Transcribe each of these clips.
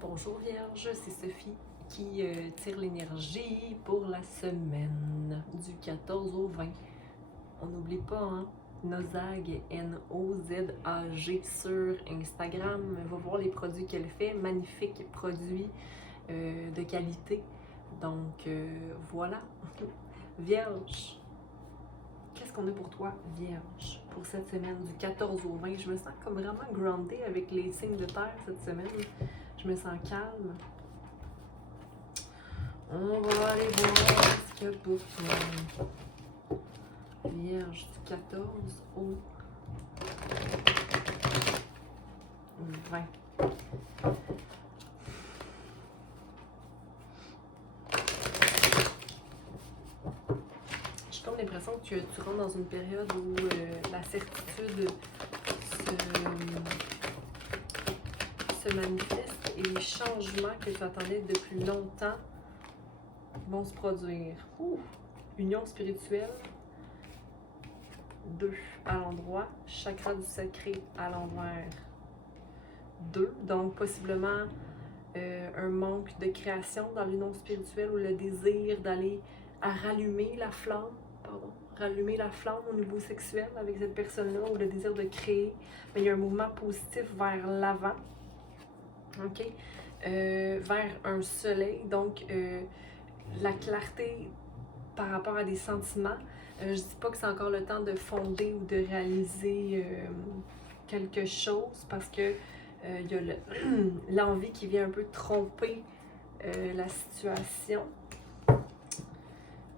Bonjour Vierge, c'est Sophie qui tire l'énergie pour la semaine du 14 au 20. On n'oublie pas, hein? Nozag, Nozag sur Instagram. Va voir les produits qu'elle fait. Magnifiques produits de qualité. Donc voilà. Vierge, qu'est-ce qu'on a pour toi, Vierge, pour cette semaine du 14 au 20? Je me sens comme vraiment groundée avec les signes de terre cette semaine. Je me sens calme. On va aller voir ce qu'il y a pour toi. Vierge du 14 au 20. J'ai comme l'impression que tu rentres dans une période où la certitude se manifeste et les changements que tu attendais depuis longtemps vont se produire. Union spirituelle, 2 à l'endroit, chakra du sacré à l'envers, 2. Donc possiblement un manque de création dans l'union spirituelle ou le désir d'aller à rallumer la flamme, au niveau sexuel avec cette personne-là, ou le désir de créer. Mais il y a un mouvement positif vers l'avant, ok? Vers un soleil, donc la clarté par rapport à des sentiments. Je dis pas que c'est encore le temps de fonder ou de réaliser quelque chose, parce que il y a l'envie qui vient un peu tromper la situation.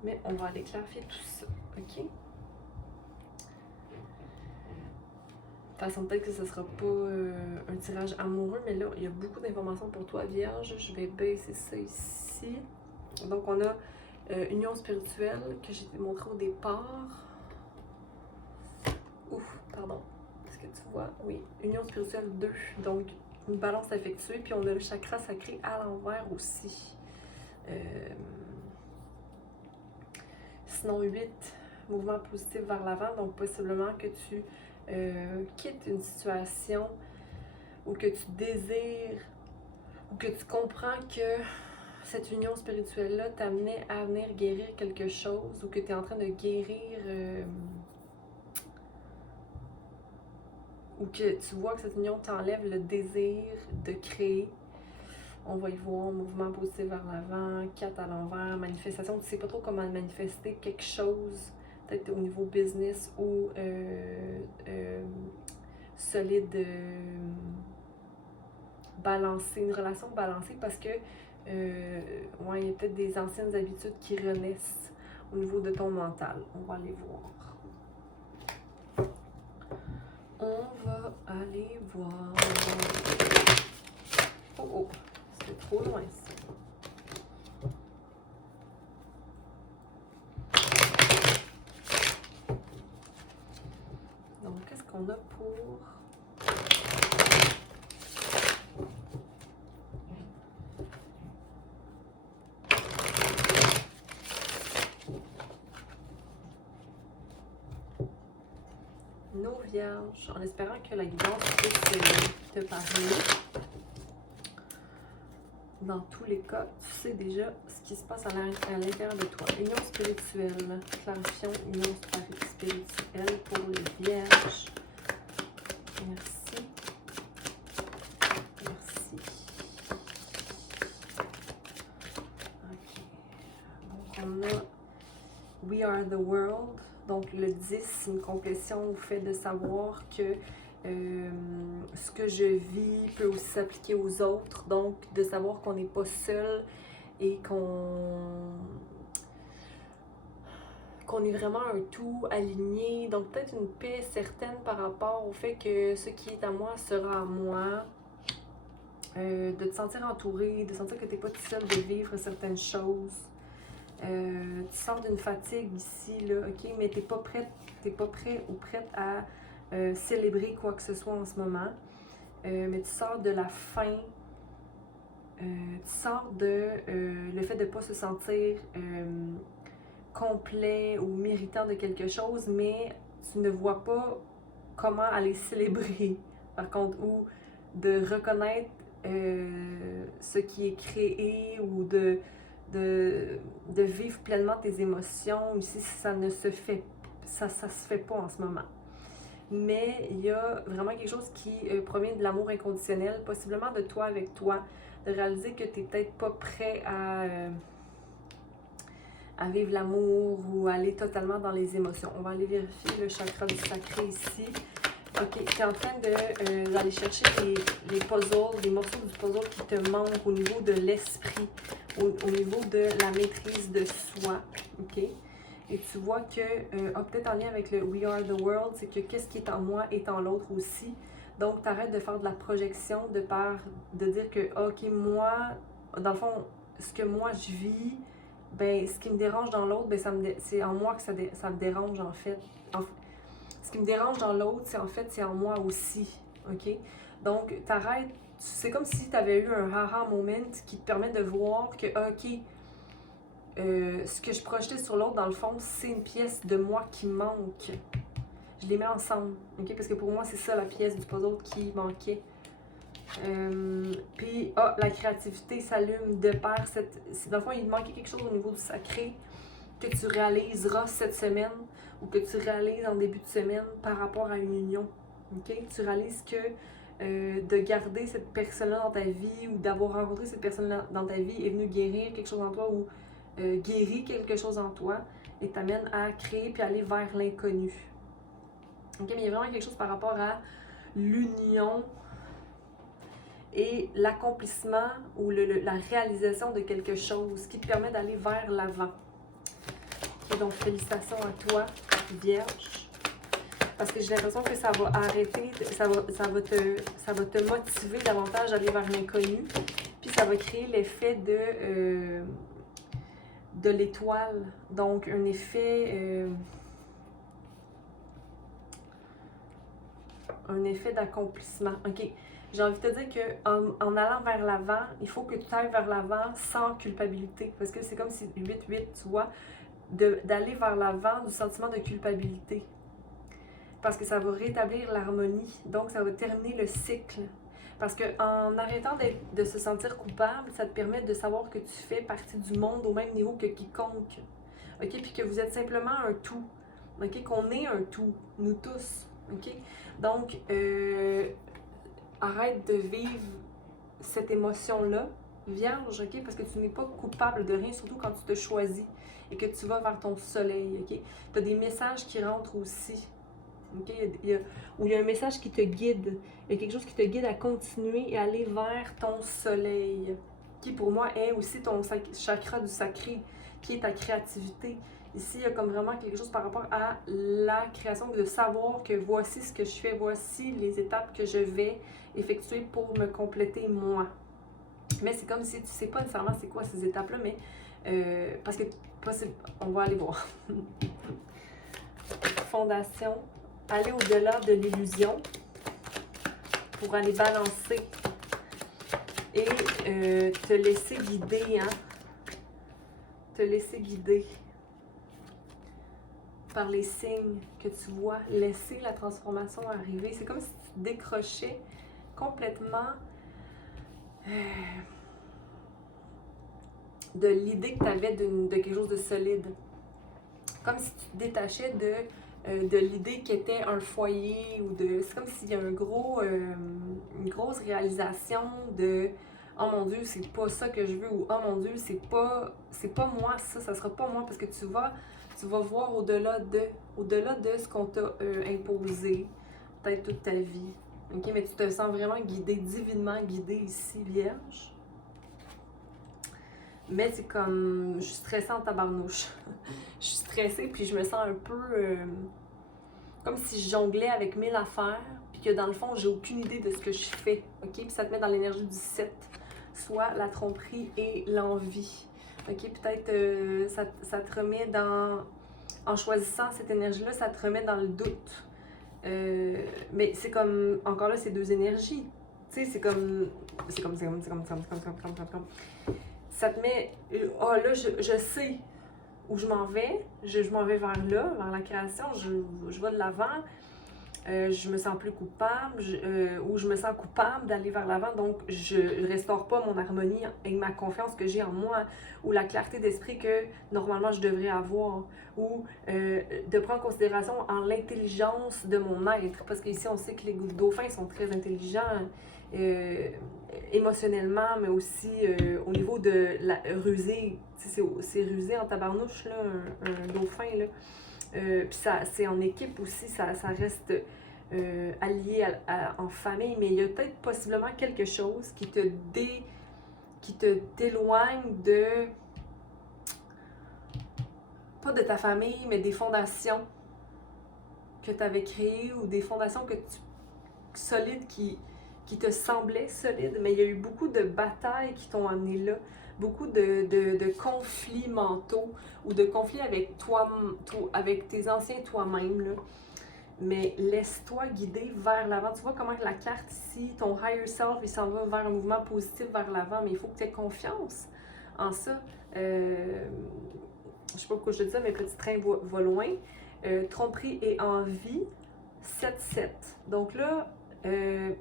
Mais on va aller clarifier tout ça, ok? De toute façon, peut-être que ce ne sera pas un tirage amoureux, mais là, il y a beaucoup d'informations pour toi, Vierge. Je vais baisser ça ici. Donc, on a union spirituelle que j'ai montré au départ. Pardon. Est-ce que tu vois? Oui, union spirituelle 2. Donc, une balance affectuée. Puis, on a le chakra sacré à l'envers aussi. Sinon, 8, mouvement positif vers l'avant. Donc, possiblement que tu quittes une situation ou que tu désires ou que tu comprends que cette union spirituelle-là t'amenait à venir guérir quelque chose, ou que tu es en train de guérir ou que tu vois que cette union t'enlève le désir de créer. On va y voir mouvement positif vers l'avant, 4 à l'envers, manifestation. Tu sais pas trop comment manifester quelque chose, peut-être au niveau business ou solide, balancé, une relation balancée, parce que ouais, il y a peut-être des anciennes habitudes qui renaissent au niveau de ton mental. On va aller voir. On va aller voir. Oh, c'est trop loin ça. Donc, qu'est-ce qu'on a pour... nos vierges, en espérant que la guidance puisse te parler. Dans tous les cas, tu sais déjà ce qui se passe à l'intérieur de toi. Union spirituelle, clarification, union spirituelle pour les vierges. Merci. Merci. Ok. Donc, on a We Are the World. Donc, le 10, c'est une complétion au fait de savoir que ce que je vis peut aussi s'appliquer aux autres. Donc, de savoir qu'on n'est pas seul et qu'on est vraiment un tout aligné. Donc, peut-être une paix certaine par rapport au fait que ce qui est à moi sera à moi. De te sentir entouré, de sentir que tu n'es pas tout seul de vivre certaines choses. Tu sors d'une fatigue ici, là, ok, mais t'es pas prêt ou prête à célébrer quoi que ce soit en ce moment. Mais tu sors de la faim, tu sors de le fait de ne pas se sentir complet ou méritant de quelque chose, mais tu ne vois pas comment aller célébrer, par contre, ou de reconnaître ce qui est créé ou de vivre pleinement tes émotions, ici, ça ne se fait, ça se fait pas en ce moment. Mais il y a vraiment quelque chose qui provient de l'amour inconditionnel, possiblement de toi avec toi, de réaliser que tu n'es peut-être pas prêt à vivre l'amour ou à aller totalement dans les émotions. On va aller vérifier le chakra du sacré ici. Ok, tu es en train d'aller chercher les puzzles, les morceaux du puzzle qui te manquent au niveau de l'esprit, au niveau de la maîtrise de soi. Ok? Et tu vois que, peut-être en lien avec le We Are the World, c'est que qu'est-ce qui est en moi est en l'autre aussi. Donc, tu arrêtes de faire de la projection de dire que, ok, moi, dans le fond, ce que moi je vis, ben, ce qui me dérange dans l'autre, ben, c'est en moi que ça me dérange en fait. Ce qui me dérange dans l'autre, c'est en moi aussi. Ok? Donc, t'arrêtes. C'est comme si tu avais eu un aha moment qui te permet de voir que, ok, ce que je projetais sur l'autre, dans le fond, c'est une pièce de moi qui manque. Je les mets ensemble, ok? Parce que pour moi, c'est ça la pièce du puzzle qui manquait. Puis, la créativité s'allume de pair. Dans le fond, il manquait quelque chose au niveau du sacré que tu réaliseras cette semaine ou que tu réalises en début de semaine par rapport à une union. Ok? Tu réalises que de garder cette personne-là dans ta vie ou d'avoir rencontré cette personne-là dans ta vie est venu guérir quelque chose en toi ou guérit quelque chose en toi et t'amène à créer puis aller vers l'inconnu. Ok, mais il y a vraiment quelque chose par rapport à l'union et l'accomplissement ou la réalisation de quelque chose qui te permet d'aller vers l'avant. Ok, donc félicitations à toi, Vierge. Parce que j'ai l'impression que ça va arrêter, ça va te motiver davantage à aller vers l'inconnu. Puis ça va créer l'effet de l'étoile. Donc un effet d'accomplissement. Ok, j'ai envie de te dire qu'en allant vers l'avant, il faut que tu ailles vers l'avant sans culpabilité. Parce que c'est comme si 8-8, tu vois, d'aller vers l'avant du sentiment de culpabilité. Parce que ça va rétablir l'harmonie. Donc, ça va terminer le cycle. Parce qu'en arrêtant de se sentir coupable, ça te permet de savoir que tu fais partie du monde au même niveau que quiconque. OK? Puis que vous êtes simplement un tout. OK? Qu'on est un tout, nous tous. OK? Donc, arrête de vivre cette émotion-là, Vierge, OK? Parce que tu n'es pas coupable de rien, surtout quand tu te choisis et que tu vas vers ton soleil, OK? Tu as des messages qui rentrent aussi. Okay? Il y a un message qui te guide. Il y a quelque chose qui te guide à continuer et aller vers ton soleil, qui pour moi est aussi ton chakra du sacré, qui est ta créativité. Ici, il y a comme vraiment quelque chose par rapport à la création, de savoir que voici ce que je fais, voici les étapes que je vais effectuer pour me compléter moi. Mais c'est comme si tu ne sais pas nécessairement c'est quoi ces étapes-là, mais parce que on va aller voir. Fondation. Aller au-delà de l'illusion pour aller balancer et te laisser guider, hein? Te laisser guider par les signes que tu vois, laisser la transformation arriver. C'est comme si tu décrochais complètement de l'idée que tu avais de quelque chose de solide. Comme si tu te détachais de l'idée qu'il était un foyer ou de... C'est comme s'il y a une grosse réalisation de « Oh mon Dieu, c'est pas ça que je veux » ou « Oh mon Dieu, c'est pas moi ça sera pas moi » parce que tu vas voir au-delà de ce qu'on t'a imposé, peut-être toute ta vie. Ok, mais tu te sens vraiment guidée, divinement guidée ici, Vierge. Mais c'est comme, je suis stressée en tabarnouche. Je suis stressée, puis je me sens un peu comme si je jonglais avec 1000 affaires, puis que dans le fond, j'ai aucune idée de ce que je fais. Ok, puis ça te met dans l'énergie du 7, soit la tromperie et l'envie. Ok, peut-être ça te remet en choisissant cette énergie-là, ça te remet dans le doute. Mais c'est comme, encore là, c'est deux énergies. Tu sais, c'est comme. Ça te met, là, je sais où je m'en vais, je m'en vais vers là, vers la création, je vais de l'avant, je me sens plus coupable, ou je me sens coupable d'aller vers l'avant, donc je restaure pas mon harmonie et ma confiance que j'ai en moi, ou la clarté d'esprit que normalement je devrais avoir, ou de prendre en considération en l'intelligence de mon être, parce qu'ici on sait que les dauphins sont très intelligents, émotionnellement, mais aussi au niveau de la rusée, c'est rusé en tabarnouche, là, un dauphin, là. Puis c'est en équipe aussi, ça reste allié en famille, mais il y a peut-être possiblement quelque chose qui te d'éloigne de, pas de ta famille, mais des fondations que tu avais créées ou des fondations solides qui te semblaient solides, mais il y a eu beaucoup de batailles qui t'ont amené là, beaucoup de conflits mentaux ou de conflits avec avec tes anciens toi-même, là. Mais laisse-toi guider vers l'avant. Tu vois comment la carte ici, ton higher self, il s'en va vers un mouvement positif vers l'avant, mais il faut que tu aies confiance en ça. Je sais pas pourquoi je te dis ça, mais petit train va loin. Tromperie et envie, 7-7. Donc là, ne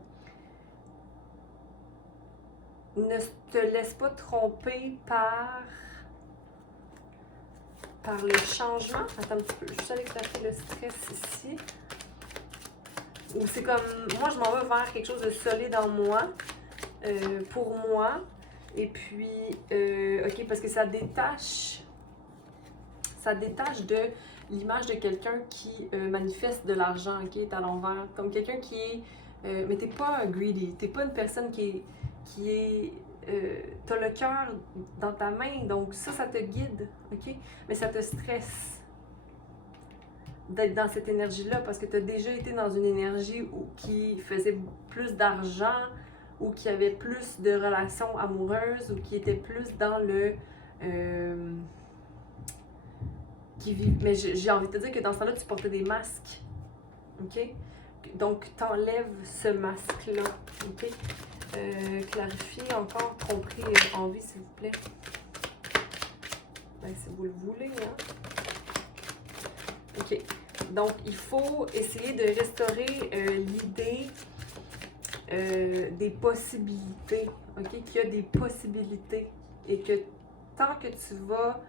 te laisse pas tromper par le changement. Attends un petit peu, je suis allée clarifier le stress ici. Ou c'est comme, moi je m'en vais vers quelque chose de solide en moi, pour moi. Et puis, ok, parce que ça détache de l'image de quelqu'un qui manifeste de l'argent, ok, à l'envers. Comme quelqu'un qui est, mais t'es pas greedy, t'es pas une personne qui est t'as le cœur dans ta main, donc ça te guide, ok? Mais ça te stresse d'être dans cette énergie-là parce que tu as déjà été dans une énergie qui faisait plus d'argent ou qui avait plus de relations amoureuses ou qui était plus dans le... Mais j'ai envie de te dire que dans ce temps-là, tu portais des masques, ok? Donc, t'enlèves ce masque-là, ok? Clarifier encore, tromperie et envie, s'il vous plaît. Ben, si vous le voulez, hein? Ok. Donc, il faut essayer de restaurer l'idée des possibilités, ok? Qu'il y a des possibilités et que tant que tu vas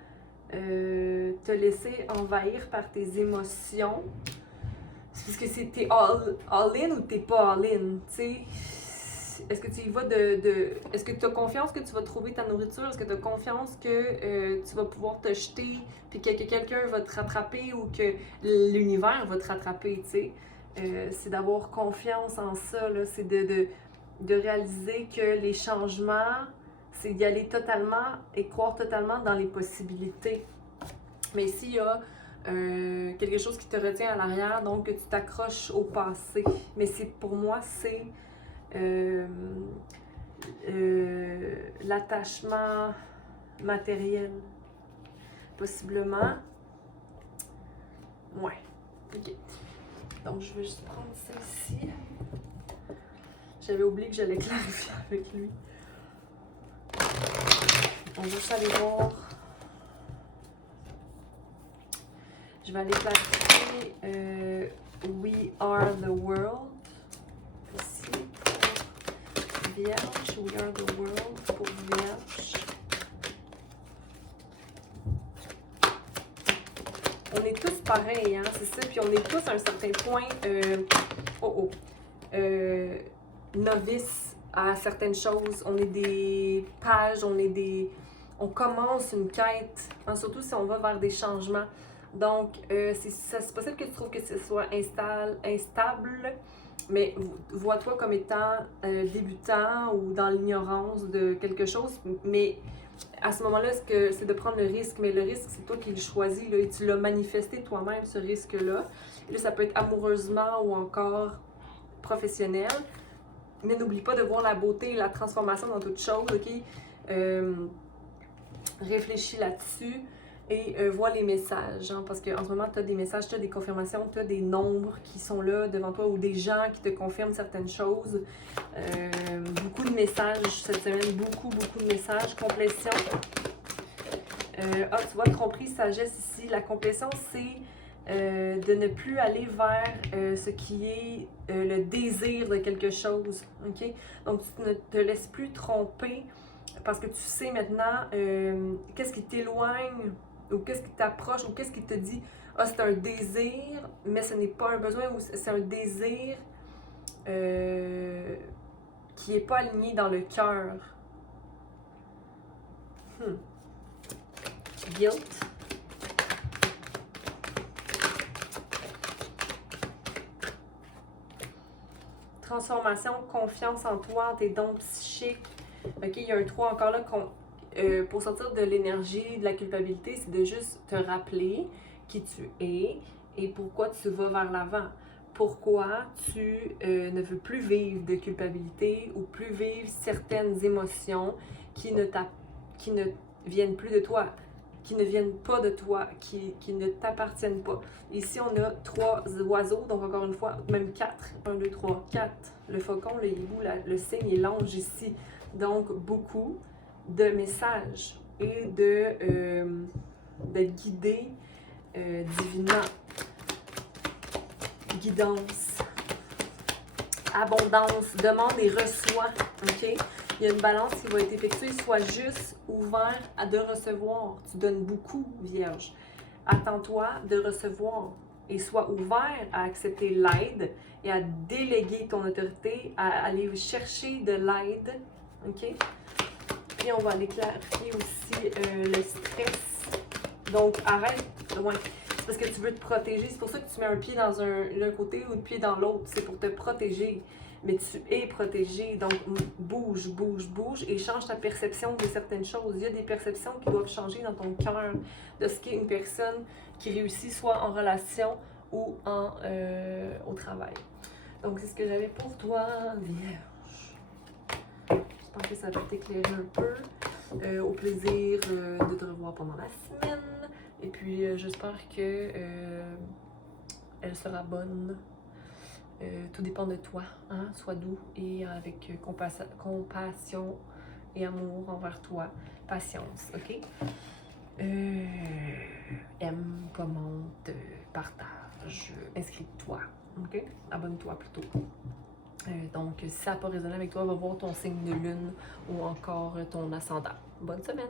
te laisser envahir par tes émotions, c'est parce que t'es all-in ou t'es pas all-in, tu sais? Est-ce que tu y vas est-ce que tu as confiance que tu vas trouver ta nourriture? Est-ce que tu as confiance que tu vas pouvoir te jeter puis que quelqu'un va te rattraper ou que l'univers va te rattraper, tu sais? C'est d'avoir confiance en ça, là. C'est de réaliser que les changements, c'est d'y aller totalement et croire totalement dans les possibilités. Mais s'il y a quelque chose qui te retient à l'arrière, donc que tu t'accroches au passé. Mais pour moi, c'est l'attachement matériel, possiblement. Ouais, ok. Donc, je vais juste prendre ça ici. J'avais oublié que j'allais clarifier avec lui. On va juste aller voir. Je vais aller clarifier We Are the World. Ici, pour Vierge. We Are the World pour Vierge. On est tous pareils, hein, c'est ça. Puis on est tous à un certain point novices à certaines choses. On est des pages, on commence une quête, hein, surtout si on va vers des changements. Donc, c'est possible que tu trouves que ce soit instable, mais vois-toi comme étant débutant ou dans l'ignorance de quelque chose. Mais à ce moment-là, c'est de prendre le risque, mais le risque, c'est toi qui le choisis, là, et tu l'as manifesté toi-même, ce risque-là. Et là, ça peut être amoureusement ou encore professionnel. Mais n'oublie pas de voir la beauté et la transformation dans toute chose, ok? Réfléchis là-dessus et vois les messages, hein, parce qu'en ce moment, tu as des messages, tu as des confirmations, tu as des nombres qui sont là devant toi ou des gens qui te confirment certaines choses. Beaucoup de messages cette semaine, beaucoup de messages. Complétion. Tu vois, tromperie, sagesse ici. La complétion, c'est de ne plus aller vers ce qui est le désir de quelque chose, ok? Donc, tu ne te laisses plus tromper parce que tu sais maintenant qu'est-ce qui t'éloigne ou qu'est-ce qui t'approche ou qu'est-ce qui te dit « Ah, c'est un désir, mais ce n'est pas un besoin » ou « c'est un désir qui n'est pas aligné dans le cœur. » Guilt. Transformation, confiance en toi, en tes dons psychiques. Ok, il y a un 3 encore là. Pour sortir de l'énergie, de la culpabilité, c'est de juste te rappeler qui tu es et pourquoi tu vas vers l'avant. Pourquoi tu ne veux plus vivre de culpabilité ou plus vivre certaines émotions qui ne viennent plus de toi, qui ne viennent pas de toi, qui ne t'appartiennent pas. Ici, on a 3 oiseaux, donc encore une fois, même 4. 1, 2, 3, 4. Le faucon, le hibou, le cygne et l'ange ici. Donc, beaucoup de messages et d'être guidé divinement. Guidance. Abondance. Demande et reçoit. OK? Il y a une balance qui va être effectuée. Sois juste ouvert à de recevoir. Tu donnes beaucoup, Vierge. Attends-toi de recevoir et sois ouvert à accepter l'aide et à déléguer ton autorité, à aller chercher de l'aide. OK? Puis on va aller clarifier aussi le stress. Donc, arrête. Ouais. C'est parce que tu veux te protéger. C'est pour ça que tu mets un pied dans l'un côté ou un pied dans l'autre. C'est pour te protéger. Mais tu es protégé. Donc, bouge, bouge, bouge et change ta perception de certaines choses. Il y a des perceptions qui doivent changer dans ton cœur de ce qu'est une personne qui réussit soit en relation ou au travail. Donc, c'est ce que j'avais pour toi, Vierge. J'espère que ça va t'éclairer un peu. Au plaisir de te revoir pendant la semaine. Et puis, j'espère que elle sera bonne. Tout dépend de toi. Hein? Sois doux et avec compassion et amour envers toi. Patience, OK? Aime, commente, partage, inscris-toi, OK? Abonne-toi plutôt. Donc, si ça n'a pas résonné avec toi, va voir ton signe de lune ou encore ton ascendant. Bonne semaine!